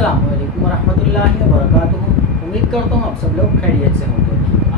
अस्सलाम वालेकुम रहमतुल्लाहि व बरकातुहू। उम्मीद करता हूँ आप सब लोग खैरियत से होंगे।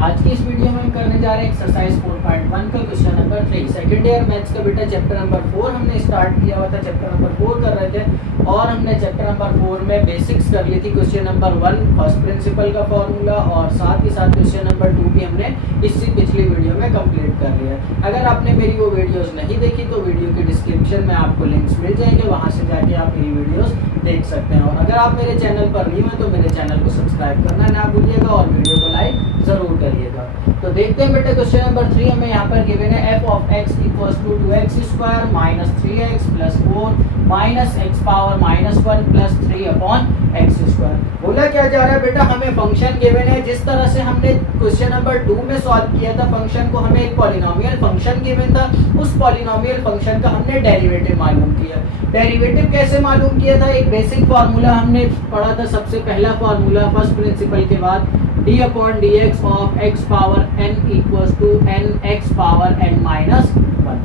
आज की इस वीडियो में हम करने जा रहे हैं एक्सरसाइज 4.1 का question number 3 second year maths का बेटा चैप्टर नंबर 4 हमने स्टार्ट किया हुआ था। चैप्टर नंबर 4 कर रहे थे और हमने चैप्टर नंबर 4 में बेसिक्स कर ली थी। क्वेश्चन नंबर 1 फर्स्ट प्रिंसिपल का फॉर्मूला और साथ ही साथ क्वेश्चन नंबर 2 भी हमने इससे पिछली वीडियो में कंप्लीट कर लिया। अगर आपने मेरी वो वीडियोस नहीं देखी तो वीडियो के डिस्क्रिप्शन में आपको लिंक्स मिल जाएंगे, वहाँ से जाके आप मेरी वीडियोस देख सकते हैं। और अगर आप मेरे चैनल पर न्यू हैं तो मेरे चैनल को सब्सक्राइब करना ना भूलिएगा और वीडियो को लाइक जरूर करिएगा। तो देखते हैं बेटा क्वेश्चन नंबर 3 हमें यहाँ पर गिवन है f of x equals to 2x square minus 3x plus 4 minus x power minus 1 plus 3 upon x square। बोला क्या जा रहा है बेटा, हमें फंक्शन गिवन है। जिस तरह से हमने क्वेश्चन नंबर 2 में सॉल्व किया था फंक्शन को, हमें एक पॉलिनोमियल फंक्शन गिवन था, उस पॉलिनोमियल फंक्शन का हमने डेरिवेटिव मालूम किया। डेरिवेटिव कैसे मालूम किया था, एक बेसिक फार्मूला हमने पढ़ा था। सबसे पहला फार्मूला फर्स्ट प्रिंसिपल के बाद d upon dx of x power n equals to n x power n minus 1।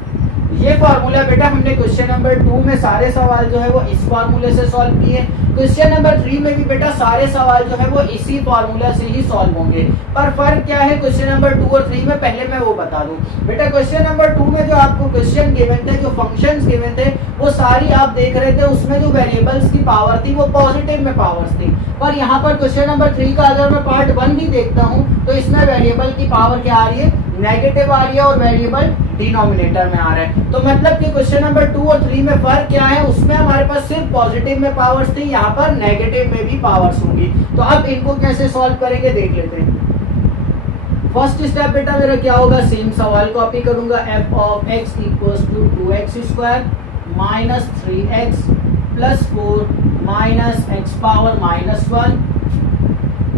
ये फार्मूला बेटा हमने क्वेश्चन नंबर 2 में सारे सवाल जो है वो इस फार्मूले से सॉल्व किए। क्वेश्चन नंबर 3 में भी बेटा सारे सवाल जो है वो इसी फार्मूला से ही सॉल्व होंगे। पर फर्क क्या है क्वेश्चन नंबर 2 और 3 में, पहले मैं वो बता दूं बेटा। क्वेश्चन नंबर 2 में जो आपको क्वेश्चन गिवन थे, जो फंक्शंस गिवन थे, वो सारी आप देख रहे थे, उसमें जो वेरिएबल्स की पावर थी वो पॉजिटिव में पावर्स थी। पर यहाँ पर क्वेश्चन नंबर 3 का अगर मैं पार्ट 1 भी देखता हूँ तो इसमें वेरिएबल की पावर क्या आ रही है, नेगेटिव आ रही है और वेरिएबल डिनोमिनेटर में आ रहा है। तो मतलब कि क्वेश्चन नंबर 2 और 3 में फर्क क्या है, उसमें हमारे पास सिर्फ पॉजिटिव में पावर्स थी, यहाँ पर नेगेटिव में भी पावर्स होंगी। तो अब इनको कैसे सॉल्व करेंगे देख लेते हैं। फर्स्ट स्टेप बेटा मेरा क्या होगा, सेम सवाल कॉपी करूंगा। f of x equals to 2x square minus 3x plus 4 minus x power minus 1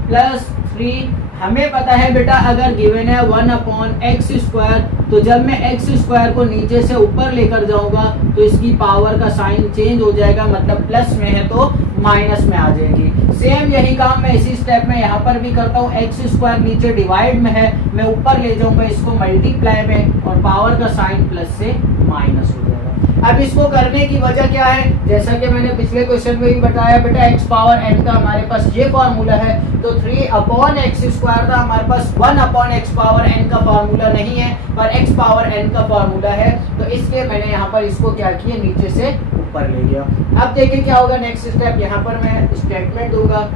plus 3। हमें पता है बेटा अगर गिवन है 1 अपॉन एक्स स्क्वायर, तो जब मैं एक्स स्क्वायर को नीचे से ऊपर लेकर जाऊंगा तो इसकी पावर का साइन चेंज हो जाएगा, मतलब प्लस में है तो माइनस में आ जाएगी। सेम यही काम मैं इसी स्टेप में यहाँ पर भी करता हूँ। एक्स स्क्वायर नीचे डिवाइड में है, मैं ऊपर ले जाऊंगा इसको मल्टीप्लाई में और पावर का साइन प्लस से माइनस हो जाएगा। अब इसको करने की वजह क्या है, जैसा कि मैंने पिछले क्वेश्चन में भी बताया बेटा, x पावर n का हमारे पास ये फार्मूला है, तो 3 अपॉन एक्स स्क्वायर था हमारे पास, 1 अपॉन एक्स पावर n का फार्मूला नहीं है पर x पावर n का फार्मूला है। तो इसलिए मैंने यहाँ पर इसको क्या किया, नीचे से ऊपर ले गया। अब देखिए क्या होगा नेक्स्ट स्टेप, यहाँ पर मैं स्टेटमेंट दूंगा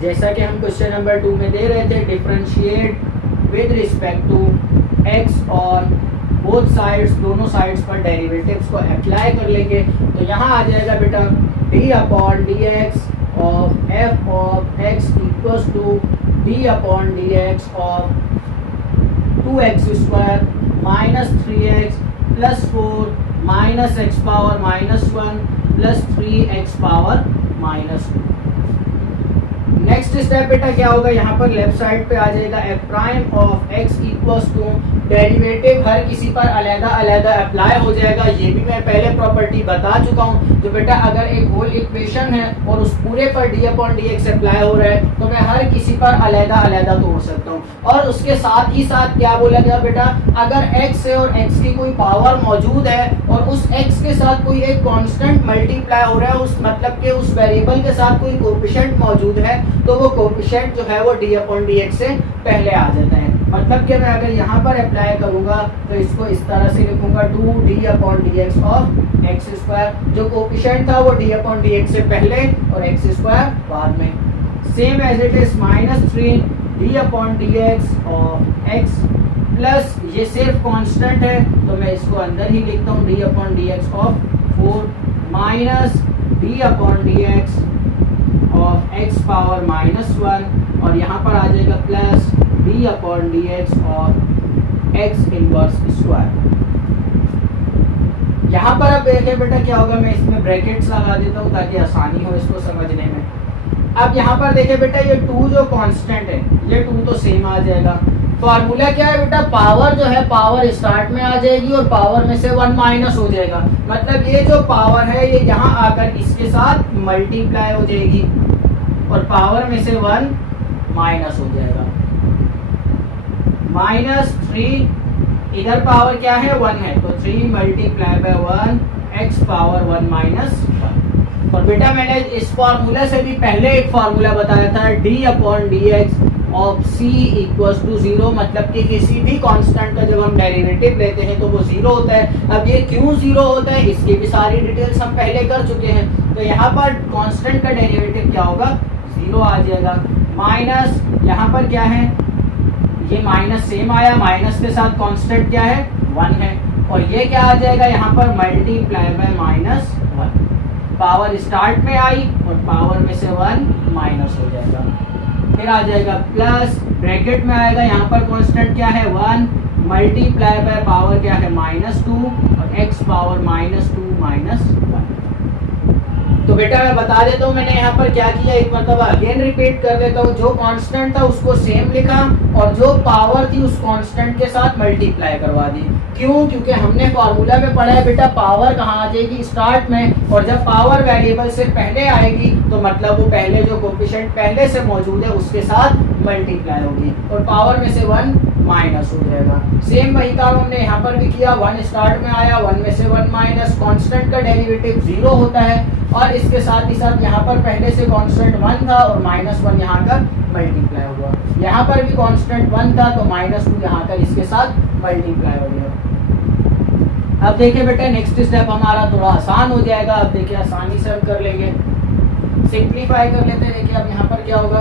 जैसा कि हम क्वेश्चन नंबर 2 में दे रहे थे, differentiate with respect to x और बोथ साइड्स, दोनों साइड्स पर डेरिवेटिव्स को अप्लाई कर लेंगे। तो यहाँ आ जाएगा बेटा d upon d x of f of x equals to d upon d x of 2x square minus 3x plus 4 minus x power minus 1 plus 3x power minus 2। Next step बेटा क्या होगा, यहाँ पर लेफ्ट साइड पे आ जाएगा f prime of x equals to, derivative हर किसी पर अलग अलग अप्लाई हो जाएगा। ये भी मैं पहले प्रॉपर्टी बता चुका हूँ। तो बेटा अगर एक होल इक्वेशन है और उस पूरे पर d upon d x apply हो रहा है तो मैं हर किसी पर अलग तोड़ सकता हूँ। और उसके साथ ही साथ क्या बोला गया बेटा, अगर x है और x की कोई पावर मौजूद है और उस x के साथ कोई एक कांस्टेंट मल्टीप्लाई हो रहा है, उस मतलब के उस वेरिएबल के साथ कोई कोएफिशिएंट मौजूद है, तो वो कोएफिशिएंट जो है वो d अपॉन डी एक्स से पहले आ जाता है। मतलब कि मैं अगर यहाँ पर अप्लाई करूंगा तो इसको इस तरह से लिखूंगा 2d upon d x of x square. जो कोएफिशिएंट था वो d अपॉन डी एक्स से पहले और एक्स स्क्वायर बाद में। Same as it is minus 3d upon d x of x plus, ये सिर्फ कांस्टेंट है तो मैं इसको अंदर ही लिखता हूँ d upon d x of 4 minus d upon d x of x power minus 1 और यहाँ पर आ जाएगा plus d upon d x और एक्स इनवर्स स्क्वायर। यहाँ पर अब देखिए बेटा क्या होगा, मैं इसमें ब्रैकेट्स लगा देता हूँ ताकि आसानी हो इसको समझने में। अब यहाँ पर देखिए बेटा ये 2 जो कांस्टेंट है, ये 2 तो सेम आ जाएगा। फॉर्मूला क्या है बेटा, पावर जो है पावर स्टार्ट में आ जाएगी और पावर में से 1 माइनस हो जाएगा। मतलब ये जो पावर है ये यहाँ आकर इसके साथ मल्टीप्लाई हो जाएगी और पावर में से 1 माइनस हो जाएगा। माइनस 3 इधर पावर क्या है 1 है, तो 3 multiply by 1 x power 1 minus 1। और बेटा मैंने इस फॉर्मूला से भी पहले एक फॉर्मूला बताया था d/dx of c equals to 0, मतलब कि किसी भी कांस्टेंट का जब हम डेरिवेटिव लेते हैं तो वो 0 होता है। अब ये क्यों 0 होता है इसकी भी सारी डिटेल्स हम पहले कर चुके हैं। तो यहाँ पर कांस्टेंट का डेरिवेटिव क्या होगा, 0 आ जाएगा, माइनस यहाँ पर क्या है, ये माइनस सेम आया, माइनस के साथ कांस्टेंट क्या है, 1 है, और ये क्या आ जाएगा यहाँ पर मल्टीप्लाई बाय -1। पावर स्टार्ट में आई और पावर में से 1 माइनस हो जाएगा, फिर आ जाएगा प्लस, ब्रैकेट में आएगा यहाँ पर कांस्टेंट क्या है 1, मल्टीप्लाई बाय पावर क्या है -2 और x पावर -2 -1। तो बेटा मैं बता देता हूँ मैंने यहाँ पर क्या किया, एक मतलब अगेन रिपीट कर देता हूँ। जो कांस्टेंट था उसको सेम लिखा और जो पावर थी उस कांस्टेंट के साथ मल्टीप्लाई करवा दी। क्यों? क्योंकि हमने फॉर्मूला में पढ़ा है बेटा पावर कहाँ आ जाएगी, स्टार्ट में, और जब पावर वेरिएबल से पहले आएगी तो मतलब वो पहले जो कोफिशिएंट पहले से मौजूद है उसके साथ मल्टीप्लाई होगी और पावर में से 1 माइनस हो जाएगा। सेम वही काम हमने यहाँ पर भी किया, 1 स्टार्ट में आया, 1 में से 1 माइनस, कांस्टेंट का डेरिवेटिव 0 होता है और इसके साथ ही साथ यहाँ पर पहले से कांस्टेंट 1 था और -1 यहाँ का मल्टीप्लाई हुआ। यहाँ पर भी कांस्टेंट 1 था तो -2 यहाँ का इसके साथ मल्टीप्लाई हो गया। अब देखिए बेटा नेक्स्ट स्टेप हमारा थोड़ा आसान हो जाएगा। अब देखिए आसानी से हम कर लेंगे, सिंप्लीफाई कर लेते हैं। देखिए अब यहाँ पर क्या होगा,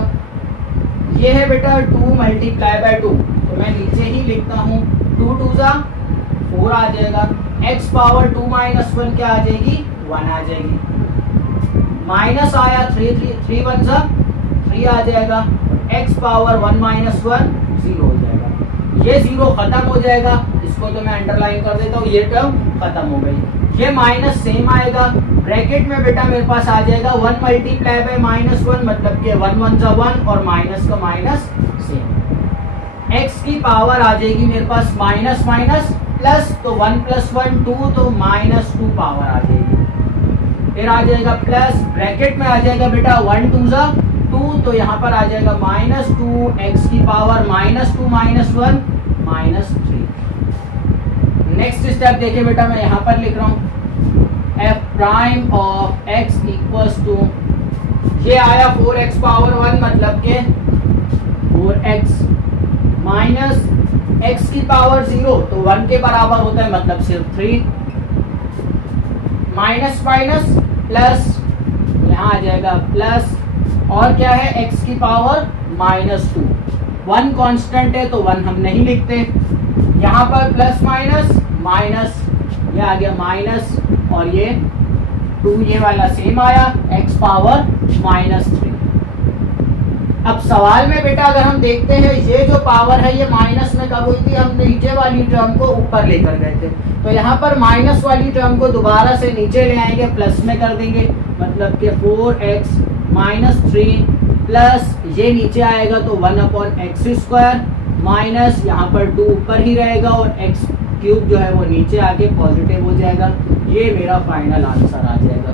ये है बेटा 2 मल्टीप्लाई बाय 2, तो मैं नीचे ही लिखता हूँ 2 2 जा 4 आ जाएगा, x पावर 2 -1 क्या आ जाएगी, 1 आ जाएगी, माइनस आया 3 1 जा 3 आ जाएगा, x पावर 1 -1 0 हो जाएगा। ये 0 खत्म हो जाएगा, इसको तो मैं अंडरलाइन कर देता हूँ, ये टर्म खत्म हो गई। ये माइनस सेम आएगा, ब्रैकेट में बेटा मेरे पास आ जाएगा 1 मल्टीप्लाई बाय -1, मतलब कि 1 1 जा 1 और माइनस का माइनस सेम। x की पावर आ जाएगी मेरे पास माइनस माइनस प्लस, तो 1 + 1 2, तो -2 पावर आ जाएगी, फिर आ जाएगा प्लस, ब्रैकेट में आ जाएगा बेटा 1 2 जा 2, तो यहाँ पर आ जाएगा -2, x की पावर -2 -1 -3। नेक्स्ट स्टेप देखिए बेटा मैं यहाँ पर लिख रहा हूँ f prime of x equals to, ये आया 4x पावर 1, मतलब के 4x माइनस x की पावर 0, तो 1 के बराबर होता है, मतलब सिर्फ 3, माइनस माइनस प्लस, यहाँ आ जाएगा प्लस, और क्या है x की पावर -2, 1 कांस्टेंट है तो 1 हम नहीं लिखते, यहाँ पर प्लस माइनस माइनस, ये आ गया माइनस, और ये 2 ये वाला सेम आया, x पावर -3। अब सवाल में बेटा अगर हम देखते हैं ये जो पावर है ये माइनस में कब हुई थी, हम नीचे वाली टर्म को ऊपर लेकर गए थे, तो यहाँ पर माइनस वाली टर्म को दोबारा से नीचे ले आएंगे, प्लस में कर देंगे, मतलब कि 4x -3 प्लस, ये नीचे आएगा तो 1/x² माइनस, यहाँ पर 2 ऊपर ही रहेगा और x³ जो है वो नीचे आके पॉजिटिव हो जाएगा। ये मेरा फाइनल आंसर आ जाएगा।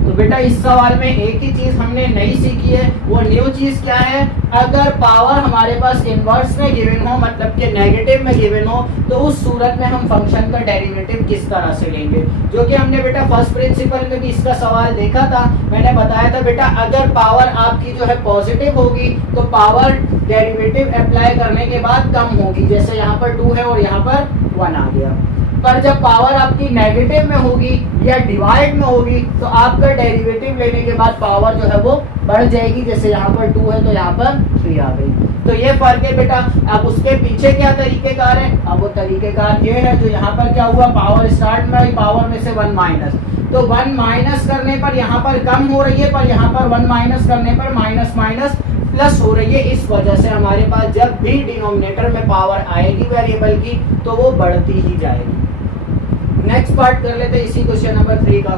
तो बेटा इस सवाल में एक ही चीज हमने नहीं सीखी है, वो न्यू चीज क्या है, अगर पावर हमारे पास इनवर्स में गिवन हो, मतलब कि नेगेटिव में गिवन हो, तो उस सूरत में हम फंक्शन का डेरिवेटिव किस तरह से लेंगे, जो कि हमने बेटा फर्स्ट प्रिंसिपल में भी इसका सवाल देखा था। मैंने बताया था बेटा अगर पावर आपकी जो है पॉजिटिव होगी तो पावर डेरिवेटिव अप्लाई करने के बाद कम होगी, जैसे यहाँ पर 2 है और यहाँ पर 1 आ गया। पर जब पावर आपकी नेगेटिव में होगी या डिवाइड में होगी तो आपका डेरिवेटिव लेने के बाद पावर जो है वो बढ़ जाएगी, जैसे यहाँ पर 2 है तो यहाँ पर 3 आ गई। तो ये फर्क है बेटा। अब उसके पीछे क्या तरीकेकार है, अब वो तरीकेकार ये है, जो यहाँ पर क्या हुआ, पावर स्टार्ट में आई, पावर में से 1 माइनस, तो 1 माइनस करने पर यहाँ पर कम हो रही है, पर यहाँ पर 1 माइनस करने पर माइनस माइनस प्लस हो रही है। इस वजह से हमारे पास जब भी डिनोमिनेटर में पावर आएगी वेरिएबल की तो वो बढ़ती ही जाएगी। नेक्स्ट पार्ट कर लेते हैं इसी क्वेश्चन नंबर 3 का।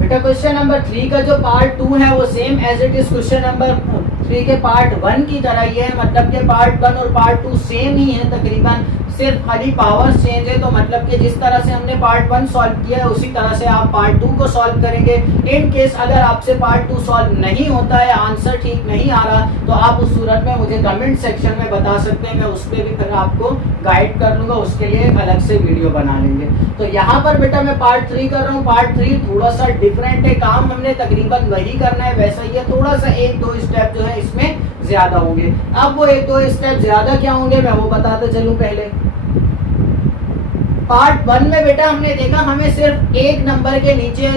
बेटा क्वेश्चन नंबर 3 का जो पार्ट 2 है वो same as it is question number 3 के पार्ट 1 की तरह ही है, मतलब कि पार्ट 1 और पार्ट 2 सेम ही है तकरीबन, सिर्फ खाली पावर चेंज है। तो मतलब कि जिस तरह से हमने पार्ट 1 सॉल्व किया है उसी तरह से आप पार्ट 2 को सॉल्व करेंगे। इन केस अगर आपसे पार्ट 2 सॉल्व नहीं होता है, आंसर ठीक नहीं आ रहा, तो आप उस सूरत में मुझे कमेंट सेक्शन में बता सकते हैं, मैं उस पर भी फिर आपको गाइड कर लूंगा, उसके लिए एक अलग से वीडियो बना लेंगे। तो यहाँ पर बेटा मैं पार्ट 3 कर रहा हूँ। पार्ट 3 थोड़ा सा डिफरेंट है, काम हमने तकरीबन वही करना है वैसा ही है, थोड़ा सा 1-2 स्टेप जो है इसमें ज्यादा होंगे। अब वो 1-2 स्टेप ज्यादा क्या होंगे मैं वो बताते चलूं। पहले पार्ट 1 में बेटा हमने देखा हमें सिर्फ एक नंबर के नीचे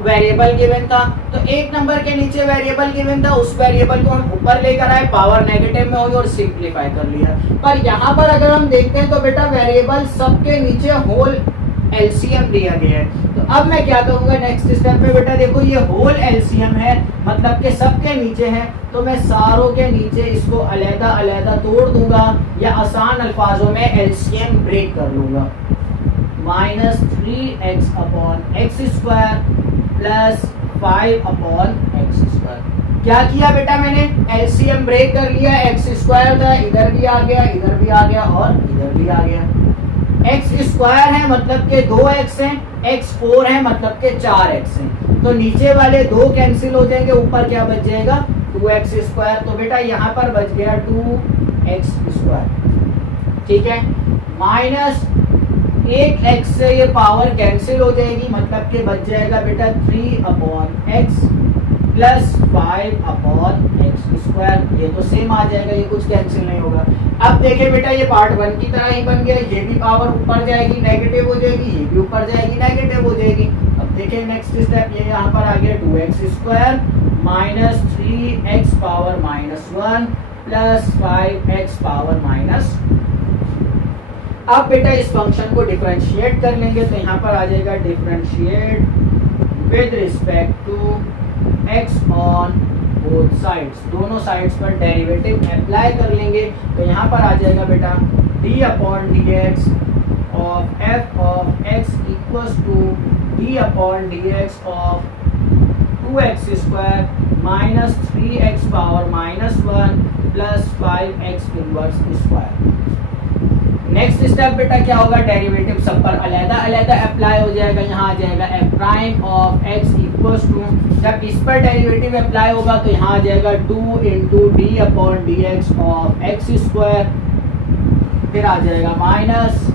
वेरिएबल गिवन था, तो एक नंबर के नीचे वेरिएबल गिवन था, उस वेरिएबल को हम ऊपर लेकर आए, पावर नेगेटिव में हुई और सिंप्लीफाई कर लिया। पर यहाँ पर अगर हम देखते हैं तो बेटा वेरिएबल सबके नीचे होल एलसीएम दिया गया है। तो अब मैं क्या करूंगा नेक्स्ट स्टेप में, बेटा देखो ये होल एलसीएम है, मतलब कि सबके नीचे है, तो मैं सारों के नीचे इसको अलग अलग तोड़ दूंगा, या आसान अल्फाजों में एलसीएम ब्रेक कर लूंगा। -3x upon x square plus 5 upon x square. क्या किया बेटा मैंने, एलसीएम ब्रेक कर लिया। एक्स स्क्वायर था, इधर भी आ गया, इधर भी आ गया और इधर भी आ गया। एक्स स्क्वायर है मतलब के 2x है, x4 है मतलब के 4x है, तो नीचे वाले 2 कैंसिल हो जाएंगे, ऊपर क्या बच जाएगा 2x स्क्वायर। तो बेटा यहाँ पर बच गया 2x स्क्वायर, ठीक है। माइनस 1x से ये पावर कैंसिल हो जाएगी, मतलब के बच जाएगा बेटा 3 upon x plus 5 upon x square. ये तो सेम आ जाएगा, ये कुछ कैंसिल नहीं होगा। अब देखिए बेटा ये पार्ट 1 की तरह ही बन गया, ये भी पावर ऊपर जाएगी नेगेटिव हो जाएगी, ये भी ऊपर जाएगी नेगेटिव हो जाएगी। अब देखिए नेक्स्ट स्टेप, ये यहाँ पर आ गया 2x square minus 3x power -1 plus 5x power minus. अब बेटा इस फंक्शन को डिफरेंशिएट कर लेंगे, तो यहाँ पर आ जाएगा differentiate with respect to x on both sides, दोनों साइड्स पर डेरिवेटिव अप्लाई कर लेंगे। तो यहाँ पर आ जाएगा बेटा d upon dx of f of x equals to d upon dx of 2x square minus 3x power -1 plus 5x inverse square. Next step बेटा क्या होगा, डेरिवेटिव सब पर अलग अलग अप्लाई हो जाएगा। यहाँ आ जाएगा f prime of x equals to, जब इस पर डेरिवेटिव अप्लाई होगा तो यहाँ आ जाएगा 2 into D upon d x of x square, फिर आ जाएगा minus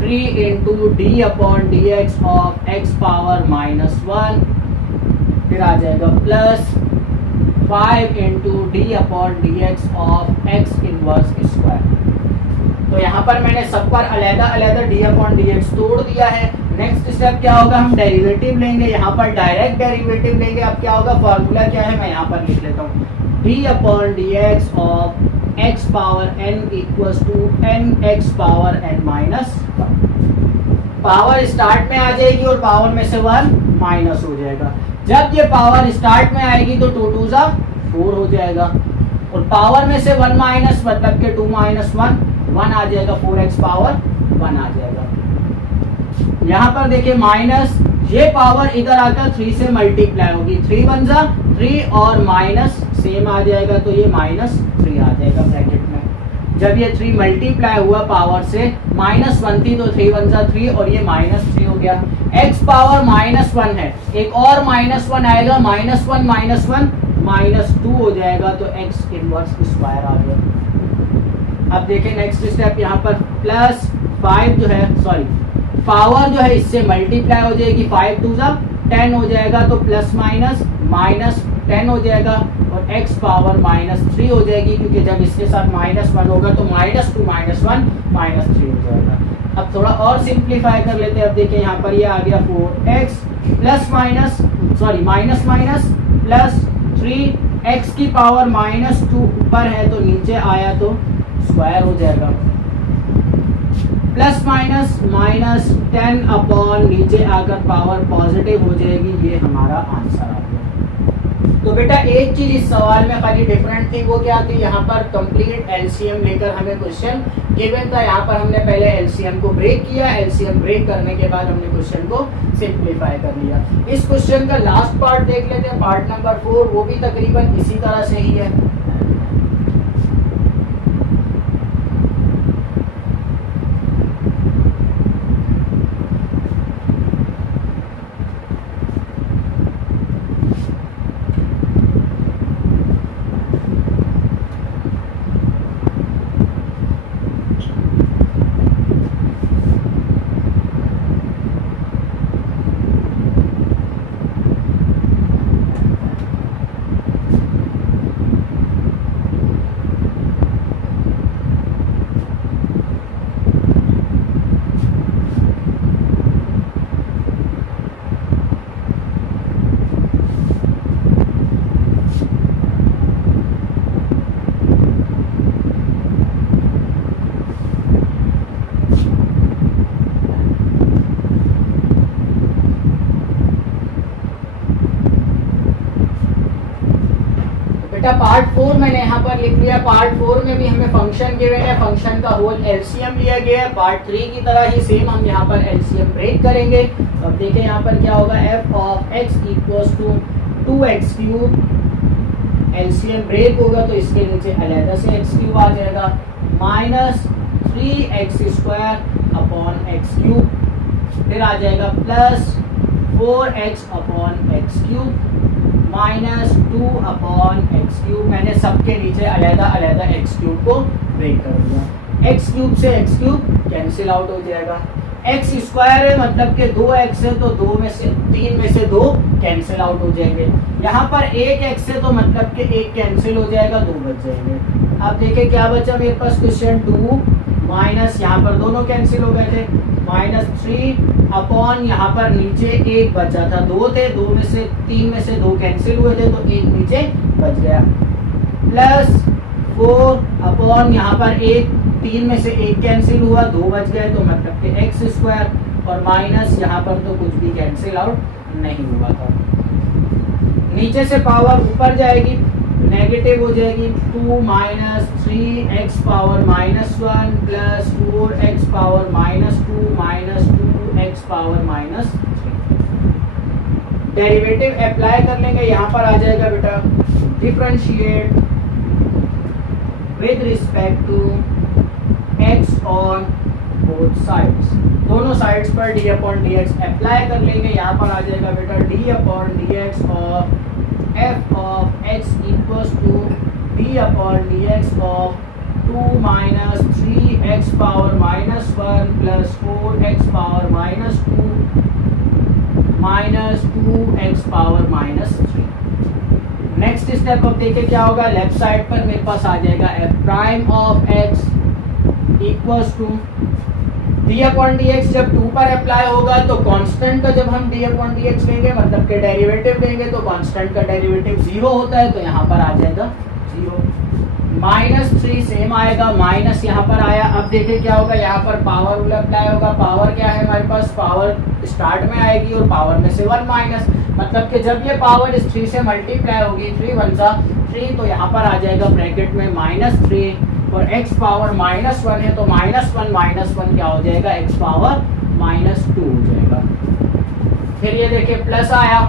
3 into D upon d x of x power -1, फिर आ जाएगा plus 5 into D upon d x of x inverse square. तो यहाँ पर मैंने सब पर अलग अलग डी अपॉन डी एक्स तोड़ दिया है। नेक्स्ट स्टेप क्या होगा, हम डेरिवेटिव लेंगे, यहाँ पर डायरेक्ट डेरिवेटिव लेंगे। अब क्या होगा, फॉर्मूला क्या है मैं यहाँ पर लिख लेता हूँ, d upon d x of x power n equals to n x power n minus. Power start में आ जाएगी और पावर में से 1 माइनस हो जाएगा। जब ये पावर स्टार्ट में आएगी तो 2 2 जा 4 हो जाएगा, और पावर में से 1 माइनस मतलब के 2 माइनस 1 आ जाएगा, 4x पावर 1 आ जाएगा। यहाँ पर देखिए माइनस, ये पावर इधर आकर 3 से मल्टीप्लाई होगी, 3 1 जा 3 और माइनस सेम आ जाएगा, तो ये -3 आ जाएगा ब्रैकेट में। जब ये 3 मल्टीप्लाई हुआ पावर से, -1 थी तो 3 1 जा 3 और ये -3 हो गया। x पावर -1 है, एक और -1 आएगा, -1 -2 हो जाएगा, तो x इनवर्स स्क्वायर आ गया। अब देखिए नेक्स्ट स्टेप, यहाँ पर प्लस 5 जो है, सॉरी पावर जो है इससे मल्टीप्लाई हो जाएगी, 5 2 जा 10 हो जाएगा, तो प्लस माइनस -10 हो जाएगा, और x पावर -3 हो जाएगी, क्योंकि जब इसके साथ -1 होगा तो -2 -1 -3 हो जाएगा। अब थोड़ा और सिंप्लीफाई कर लेते हैं। अब देखिए यहाँ पर ये आ गया 4x plus minus plus 3x की पावर -2 ऊपर है तो नीचे आया तो स्क्वायर हो जाएगा, प्लस माइनस 10 अपॉन नीचे आकर पावर पॉजिटिव हो जाएगी। ये हमारा आंसर आ गया। तो बेटा एक चीज इस सवाल में खाली डिफरेंट थी, वो क्या थी, यहाँ पर कंप्लीट एलसीएम लेकर हमें क्वेश्चन गिवन था। यहाँ पर हमने पहले एलसीएम को ब्रेक किया, एलसीएम ब्रेक करने के बाद हमने क्वेश्चन को सिंप्लीफाई कर लिया। इस क्वेश्चन का लास्ट पार्ट देख लेते हैं, पार्ट नंबर 4, वो भी तकरीबन इसी तरह से ही है। पार्ट 4 मैंने यहाँ पर लिख लिया। पार्ट 4 में भी हमें फंक्शन गिवन है, फंक्शन का होल एलसीएम लिया गया है। पार्ट 3 की तरह ही सेम हम यहाँ पर एलसीएम ब्रेक करेंगे। अब देखें यहाँ पर क्या होगा, f of x equals to 2x cube. LCM break होगा तो इसके नीचे अलग से x क्यूब आ जाएगा, minus 3x square upon x cube, फिर आ जाएगा plus 4x upon x cube minus 2 upon x cube. मैंने सबके नीचे अलहदा अलहदा एक्स क्यूब को ब्रेक कर दिया। एक्स क्यूब से एक्स क्यूब कैंसिल आउट हो जाएगा। एक्स स्क्वायर है मतलब कि 2x है तो 3 में से 2 कैंसिल आउट हो जाएंगे। यहाँ पर 1x है तो मतलब कि 1 कैंसिल हो जाएगा, 2 बच जाएंगे। अब देखिए क्या बचा मेरे पास, क्वेश्चन 2 माइनस, यहाँ पर दोनों कैंसिल हो गए थे, माइनस 3 अपॉन यहाँ पर नीचे 1 बचा था, 2 थे, 3 में से 2 कैंसिल हुए थे तो 1 नीचे बच गया, प्लस 4 अपॉन यहाँ पर 3 में से 1 कैंसिल हुआ, 2 बच गए तो मतलब कि एक्स स्क्वायर, और माइनस यहाँ पर तो कुछ भी कैंसिल आउट नहीं हुआ था। नीचे से पावर ऊपर जाएगी, नेगेटिव हो जाएगी, 2 minus 3x power minus 1 plus 4x power minus 2 minus 2x power minus 3। Derivative apply कर लेंगे, यहाँ पर आ जाएगा बेटा differentiate with respect to x on both sides. दोनों साइड्स पर d अपॉन dx अप्लाई कर लेंगे, यहाँ पर आ जाएगा बेटा d अपॉन dx और f of x equals to d upon dx of 2 minus 3x power minus 1 plus 4x power minus 2 minus 2x power minus 3। Next step अब देखिए क्या होगा, लेफ्ट साइड पर मेरे पास आ जाएगा f prime of x equals to d upon dx। जब 2 पर अप्लाई होगा तो कांस्टेंट का जब हम d अपॉन dx लेंगे मतलब के डेरिवेटिव लेंगे तो कांस्टेंट का डेरिवेटिव 0 होता है, तो यहाँ पर आ जाएगा 0। माइनस 3 सेम आएगा, माइनस यहाँ पर आया। अब देखिए क्या होगा, यहाँ पर पावर रूल अप्लाई होगा। पावर क्या है हमारे पास, पावर स्टार्ट में आएगी और पावर में से 1 माइनस, मतलब कि जब ये पावर इस 3 से मल्टीप्लाई होगी, 3 1 सा 3, तो यहाँ पर आ जाएगा ब्रैकेट में माइनस 3, और x पावर माइनस 1 है तो माइनस 1 क्या हो जाएगा, x पावर माइनस 2 हो जाएगा। फिर ये देखिए प्लस आया,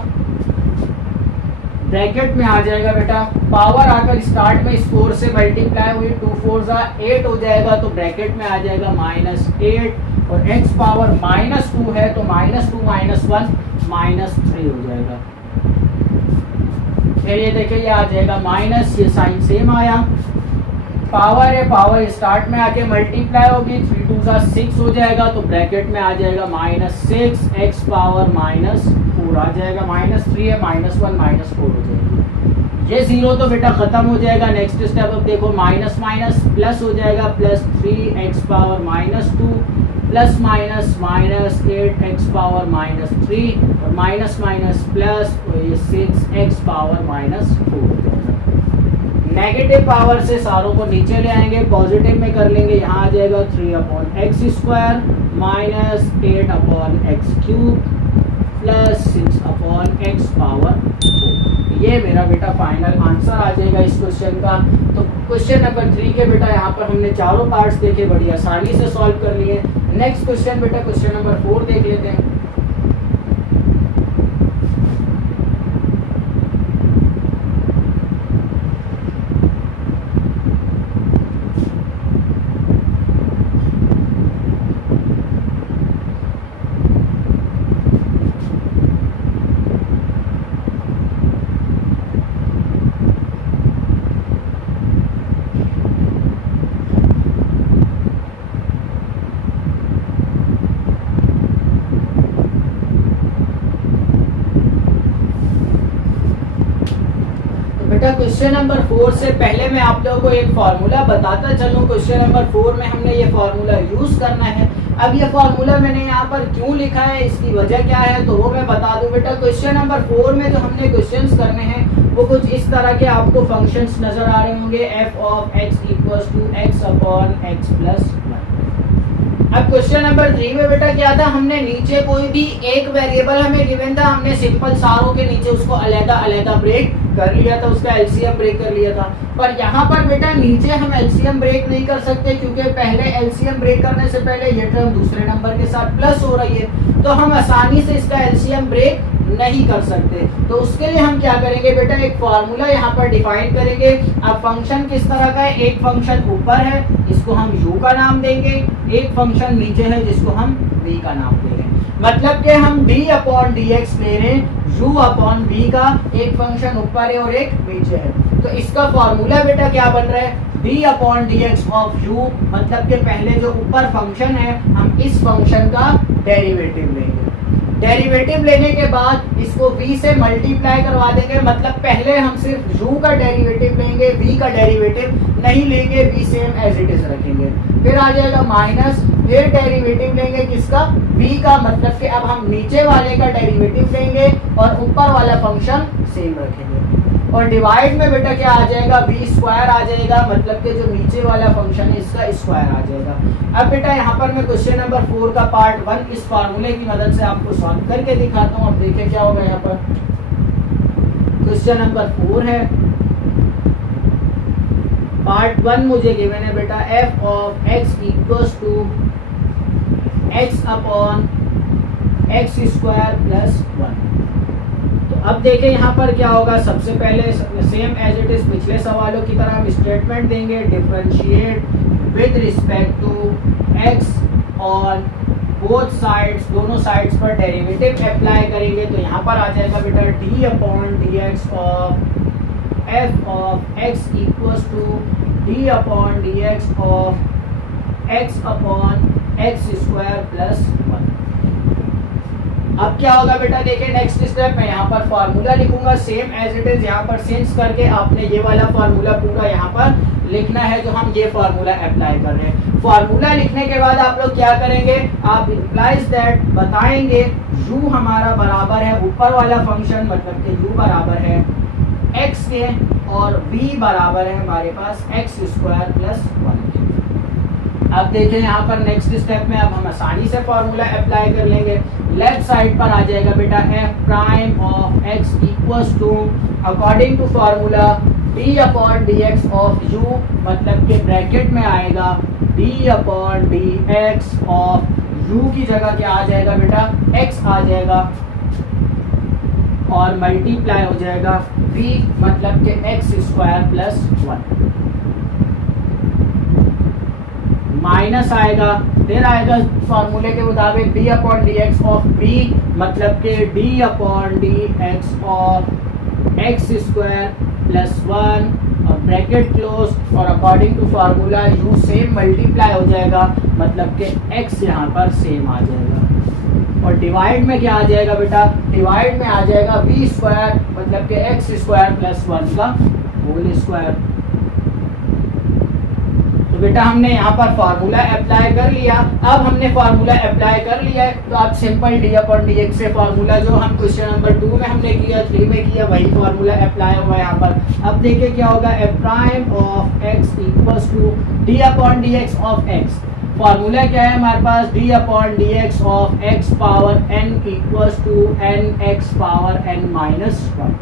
ब्रैकेट में आ जाएगा बेटा, पावर आकर स्टार्ट में इस 4 से मल्टीप्लाई हुई, 2 4 सा 8 हो जाएगा तो ब्रैकेट में आ जाएगा माइनस 8, और x पावर माइनस 2 है तो माइनस 2 माइनस 1 माइनस 3 हो जाएगा। फिर ये देखिए ये आ जाएगा माइनस, ये साइन सेम आया, पावर है, पावर स्टार्ट में आके मल्टीप्लाई होगी, 3 2 सा 6 हो जाएगा तो ब्रैकेट में आ जाएगा माइनस 6, एक्स पावर माइनस 4 आ जाएगा, माइनस 3 है, माइनस 1 माइनस 4 हो जाएगी। ये 0 तो बेटा खत्म हो जाएगा। नेक्स्ट स्टेप अब देखो, माइनस माइनस प्लस हो जाएगा, plus 3 x power minus 2 plus minus minus 8 x power minus 3, और माइनस माइनस प्लस, तो ये 6 एक्स पावर माइनस 4 हो जाएगा। नेगेटिव पावर से सारों को नीचे ले आएंगे, पॉजिटिव में कर लेंगे, यहाँ आ जाएगा 3 upon x square minus 8 upon x cube plus 6 upon x power 4। ये मेरा बेटा फाइनल आंसर आ जाएगा इस क्वेश्चन का। तो क्वेश्चन नंबर 3 के बेटा यहाँ पर हमने चारों पार्ट्स देखे, बड़ी आसानी से सॉल्व कर लिए। नेक्स्ट क्वेश्चन बेटा क्वेश्चन नंबर 4 देख लेते हैं। बेटा क्वेश्चन नंबर 4 से पहले मैं आप लोगों को एक फार्मूला बताता चलूं। क्वेश्चन नंबर 4 में हमने ये फार्मूला यूज करना है। अब ये फार्मूला मैंने यहाँ पर क्यों लिखा है, इसकी वजह क्या है, तो वो मैं बता दूं। बेटा क्वेश्चन नंबर 4 में जो हमने क्वेश्चंस करने हैं वो कुछ इस तरह के आपको फंक्शंस नजर आ रहे होंगे, f of x equals to x upon x plus 1। अब क्वेश्चन नंबर 3 में बेटा क्या था, हमने नीचे कोई भी एक वेरिएबल हमें गिवन था, हमने सिंपल सारों के नीचे उसको अलग-अलग ब्रेक कर लिया था, उसका एलसीएम ब्रेक कर लिया था। पर यहाँ पर बेटा नीचे हम एलसीएम ब्रेक नहीं कर सकते, क्योंकि पहले एलसीएम ब्रेक करने से पहले ये टर्म दूसरे नंबर के साथ प्लस हो रही है, तो हम आसानी से इसका एलसीएम ब्रेक नहीं कर सकते। तो उसके लिए हम क्या करेंगे बेटा, एक फार्मूला यहाँ पर डिफाइन करेंगे। अब फंक्शन किस तरह का है, एक फंक्शन ऊपर है, इसको हम u का नाम देंगे, एक फंक्शन नीचे है जिसको हम v का नाम दे रहे हैं। मतलब कि हम d अपॉन dx ले रहे हैं u अपॉन v का, एक फंक्शन ऊपर है और एक नीचे है। तो इसका फार्मूला बेटा क्या बन रहा है, d upon dx of u, मतलब कि पहले जो ऊपर फंक्शन है हम इस फंक्शन का डेरिवेटिव लेंगे। डेरिवेटिव लेने के बाद इसको v से मल्टीप्लाई करवा देंगे, मतलब पहले हम सिर्फ u का डेरिवेटिव लेंगे, v का डेरिवेटिव नहीं लेंगे, v same as it is रखेंगे। फिर आ जाएगा माइनस, फिर डेरिवेटिव लेंगे किसका, v का, मतलब कि अब हम नीचे वाले का डेरिवेटिव लेंगे और ऊपर वाला फंक्शन सेम रखेंगे। और डिवाइड में बेटा क्या आ जाएगा, v स्क्वायर आ जाएगा, मतलब कि जो नीचे वाला फंक्शन है इसका स्क्वायर आ जाएगा। अब बेटा यहाँ पर मैं क्वेश्चन नंबर 4 का पार्ट 1 इस फार्मूले की मदद से आपको सॉल्व करके दिखाता हूँ। अब देखिए क्या होगा। यहाँ पर क्वेश्चन नंबर 4 है, पार्ट 1 मुझे गिवन है बेटा, f of x equals to x upon x square plus 1। तो अब देखें यहाँ पर क्या होगा। सबसे पहले सेम एज इट इज पिछले सवालों की तरह हम स्टेटमेंट देंगे, differentiate with respect to x on both sides, दोनों साइड्स पर डेरिवेटिव अप्लाई करेंगे। तो यहाँ पर आ जाएगा बेटा d upon dx of f of x equals to d upon dx of x upon x square plus 1। अब क्या होगा बेटा, देखिए नेक्स्ट स्टेप में यहाँ पर फार्मूला लिखूंगा सेम एज इट इज। यहाँ पर सेंस करके आपने ये वाला फार्मूला पूरा यहाँ पर लिखना है जो हम ये फार्मूला अप्लाई कर रहे हैं। फार्मूला लिखने के बाद आप लोग क्या करेंगे, आप इम्प्लाइज दैट बताएंगे u हमारा बराबर है ऊपर वाला फंक्शन, मतलब कि u बराबर है x के और v बराबर है हमारे पास x स्क्वायर प्लस 1 के। अब देखें यहाँ पर नेक्स्ट स्टेप में अब हम आसानी से फार्मूला अप्लाई कर लेंगे। लेफ्ट साइड पर आ जाएगा बेटा f prime of x equals to, according to formula d upon dx of u, मतलब के ब्रैकेट में आएगा d upon dx of u की जगह क्या आ जाएगा बेटा, x आ जाएगा और मल्टीप्लाई हो जाएगा v, मतलब के x स्क्वायर प्लस 1 माइनस आएगा, फिर आएगा फार्मूले के मुताबिक d upon dx of b, मतलब के d upon dx of x square plus 1 और ब्रैकेट क्लोज, और according to formula u same multiply हो जाएगा, मतलब के x यहाँ पर सेम आ जाएगा। और डिवाइड में क्या आ जाएगा बेटा, डिवाइड में आ जाएगा v स्क्वायर, मतलब के x स्क्वायर प्लस 1 का होल स्क्वायर। तो बेटा हमने यहाँ पर फार्मूला अप्लाई कर लिया। अब हमने फार्मूला अप्लाई कर लिया है तो आप सिंपल d अपॉन dx से फार्मूला जो हम क्वेश्चन नंबर 2 में हमने किया, 3 में किया, वही फार्मूला अप्लाई होगा यहाँ पर। अब देखिए क्या होगा, f prime of x equals to d upon dx of x। Formula क्या है हमारे पास, d upon dx of x power n equals to n x power n minus 1।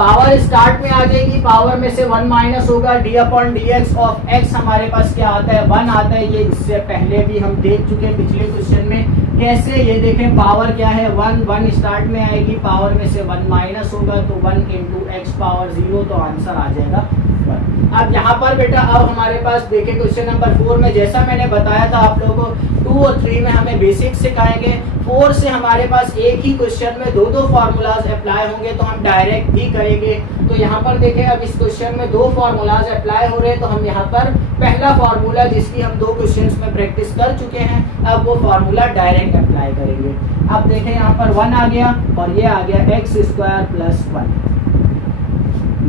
Power start में आ जाएगी, पावर में से 1 माइनस होगा, d upon d x of x हमारे पास क्या आता है 1 आता है। ये इससे पहले भी हम देख चुके हैं पिछले क्वेश्चन में कैसे। ये देखें पावर क्या है 1 स्टार्ट में आएगी, पावर में से 1 माइनस होगा तो 1 इंटू एक्स पावर 0, तो आंसर आ जाएगा 1। अब यहाँ पर बेटा अब हमारे पास देखें क्वेश्चन नंबर 4 में जैसा मैंने बताया था आप लोगों को 2 और 3 में हमें बेसिक सिखाएंगे। 4 से हमारे पास एक ही क्वेश्चन में दो फार्मूलाज अप्लाई होंगे तो हम डायरेक्ट भी करेंगे। तो यहाँ पर देखें अब इस क्वेश्चन में 2 फार्मूलाज अप्लाई हो रहे हैं, तो हम यहाँ पर पहला फार्मूला जिसकी हम 2 क्वेश्चंस में प्रैक्टिस कर चुके हैं, अब वो फार्मूला डायरेक्ट अप्लाई करेंगे। अब देखें यहाँ पर 1 आ गया और ये आ गया x square plus 1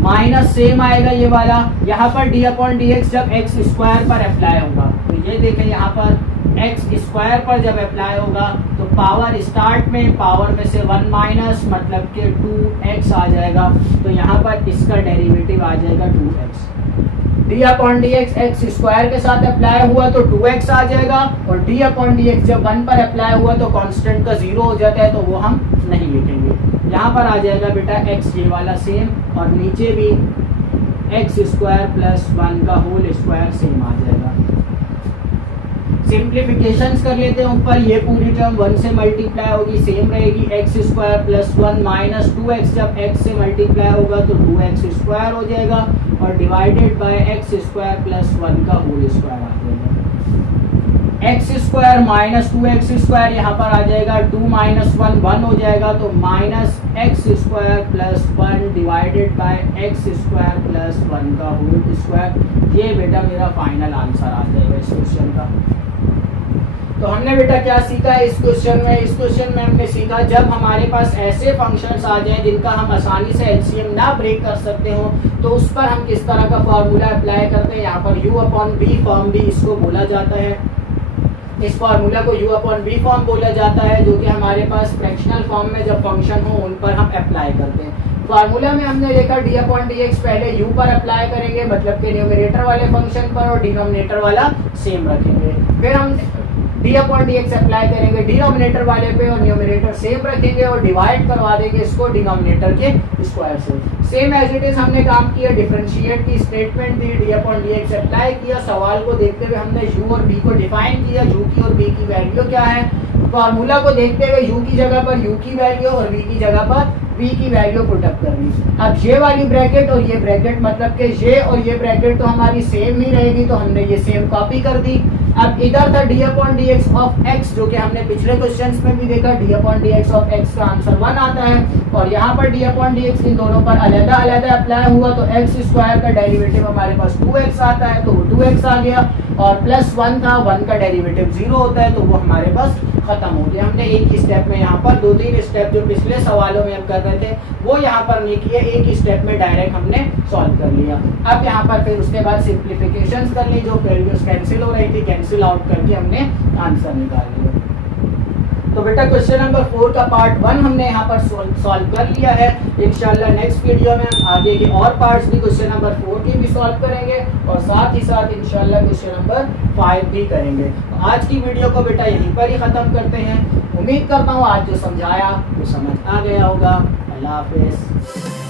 minus same आएगा ये वाला। यहाँ पर डी अपॉन डी एक्स जब एक्स स्क्वायर पर अप्लाई होगा तो ये देखें यहाँ पर एक्स स्क्वायर पर जब अप्लाई होगा तो पावर स्टार्ट में पावर में से 1 माइनस मतलब कि 2x आ जाएगा, तो यहाँ पर इसका डेरिवेटिव आ जाएगा 2x। D upon d x x square के साथ अप्लाई हुआ तो 2x आ जाएगा, और डी अपॉन डी एक्स जब 1 पर अप्लाई हुआ तो कांस्टेंट का 0 हो जाता है, तो वो हम नहीं लिखेंगे। यहाँ पर आ जाएगा बेटा x ये वाला सेम, और नीचे भी एक्स स्क्वायर प्लस 1 का होल स्क्वायर सेम आ जाएगा। सिंप्लीफिकेशंस कर लेते हैं। ऊपर ये पूरी टर्म 1 से मल्टीप्लाई होगी सेम रहेगी, x square plus 1 minus 2x जब x से मल्टीप्लाई होगा तो 2x स्क्वायर हो जाएगा, और divided by x square plus 1 का होल स्क्वायर आ जाएगा। X square minus 2x square यहाँ पर आ जाएगा, 2 माइनस 1 1 हो जाएगा, तो minus x square plus 1 divided by x square plus 1 का होल स्क्वायर। ये बेटा मेरा फाइनल आंसर आ जाएगा इस क्वेश्चन का। तो हमने बेटा क्या सीखा इस क्वेश्चन में? इस क्वेश्चन में हमने सीखा जब हमारे पास ऐसे फंक्शंस आ जाएं जिनका हम आसानी से एलसीएम ना ब्रेक कर सकते हो तो उस पर हम किस तरह का फॉर्मूला अप्लाई करते हैं। यहाँ पर u अपॉन बी फॉर्म भी इसको बोला जाता है, इस फार्मूला को u अपॉन बी फॉर्म बोला जाता है, जो कि हमारे पास फ्रैक्शनल फॉर्म में जब फंक्शन हो उन पर हम अप्लाई करते हैं। फार्मूला में हमने देखा डी अपॉन डी एक्स पहले u पर अप्लाई करेंगे, मतलब कि न्यूमरेटर वाले फंक्शन पर, और डिनोमिनेटर वाला सेम रखेंगे। फिर हम D upon d x apply करेंगे डिनोमिनेटर वाले पे, और न्यूमरेटर सेम रखेंगे और डिवाइड करवा देंगे इसको डिनोमिनेटर के स्क्वायर से। सेम एज इट इज हमने काम किया, डिफरेंशिएट की स्टेटमेंट दी, d upon d x apply किया, सवाल को देखते हुए हमने u और b को डिफाइन किया, u की और b की वैल्यू क्या है। फार्मूला को देखते हुए u की जगह पर u की वैल्यू और v की जगह पर v की वैल्यू पुट अप करनी। अब ये वाली ब्रैकेट और ये ब्रैकेट मतलब कि ये और ये ब्रैकेट तो हमारी सेम ही रहेगी, तो हमने ये सेम कॉपी कर दी। अब इधर था D upon d x of x, जो कि हमने पिछले क्वेश्चंस में भी देखा D upon d x of x का आंसर 1 आता है, और यहाँ पर डी अपॉन डी एक्स इन दोनों पर अलग अलग अप्लाई हुआ तो एक्स स्क्वायर का डेरिवेटिव हमारे पास 2x आता है, तो वो 2x आ गया, और प्लस 1 था, 1 का डेरिवेटिव 0 होता है, तो वो हमारे पास खत्म हो गया। हमने एक ही स्टेप में यहाँ पर 2-3 स्टेप जो पिछले सवालों में हम कर रहे थे वो यहाँ पर नहीं किए, एक ही स्टेप में डायरेक्ट हमने सॉल्व कर लिया। अब यहाँ पर फिर उसके बाद सिंप्लीफिकेशंस कर ली, जो वैल्यूज कैंसिल हो रही थी कैंसिल आउट करके हमने आंसर निकाल लिया। तो बेटा क्वेश्चन नंबर 4 का पार्ट 1 हमने यहाँ पर सॉल्व कर लिया है। इंशाल्लाह नेक्स्ट वीडियो में हम आगे के और पार्ट्स भी क्वेश्चन नंबर 4 की भी सॉल्व करेंगे, और साथ ही साथ इंशाल्लाह क्वेश्चन नंबर 5 भी करेंगे। तो आज की वीडियो को बेटा यहीं पर ही ख़त्म करते हैं। उम्मीद करता हूँ आज जो समझाया वो समझ आ गया होगा। अल्लाह हाफिज़।